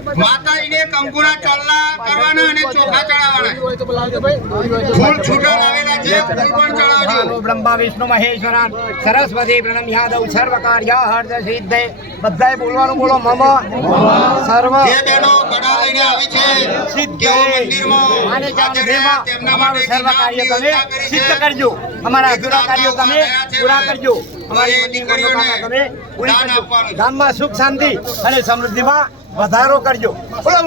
માતાજીને કંકુના ચોલ્લા કરવાના અને ચોખા ચડાવવાના ફૂલ છૂટા લાવેલા છે ફૂલ પણ ચડાવજો બ્રહ્મા વિષ્ણુ મહેશ્વર સરસ્વતી પ્રણમ યાદવ સર્વ કાર્ય હર્ષ સિદ્ધે બધાય બોલવાનું બોલો મમ સર્વ જે બહેનો ગડા લઈને આવી છે સિદ્ધે મંદિરમાં આને જાણેમાં અમારું સર્વ કાર્ય તમે સિદ્ધ કરજો અમારા અધૂરા કાર્યો તમે પૂરા કરજો અમારી દીકરીઓને તમે પૂરી કરજો ગામમાં સુખ શાંતિ અને સમૃદ્ધિમાં વધારો કરજો બોલો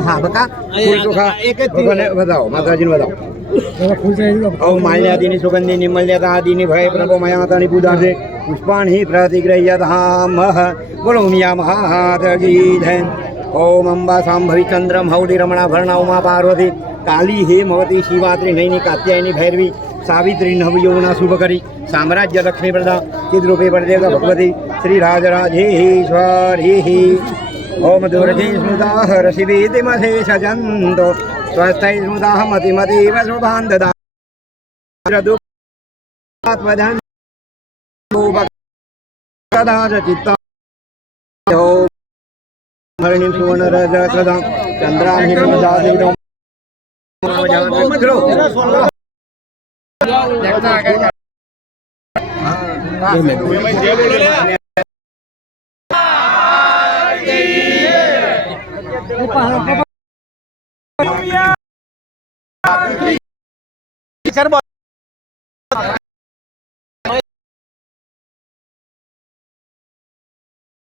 હા બકા બતાવો માતાજીને બતાવો माल्यादीनि सुगंधि निमल्यतादीनि भय प्रभो मयातानि पूजासे पुष्पाणि प्रतिगृह्यतामः बोलो उमिया महादेवी जय ओम अंबा सांभवी चंद्रम हौली रमणा भरणा उमा पार्वती काली हेमवती शिवात्री नैनी कात्यायनी भैरवी सावित्री नवयौवना शुभकरी साम्राज्य लक्ष्मी प्रदा चिद्रूपे परदेवता भगवती श्री राजराजेश्वरी ओम दुर्गे स्मृताः रशिवेदिमहे सजन्तो स्वस्थै स्मृताः मतिमतीव शुभान् ददात्मधन् चित्ता हरिणीं सुवर्णरजतदां चन्द्राणि हिमजातिदं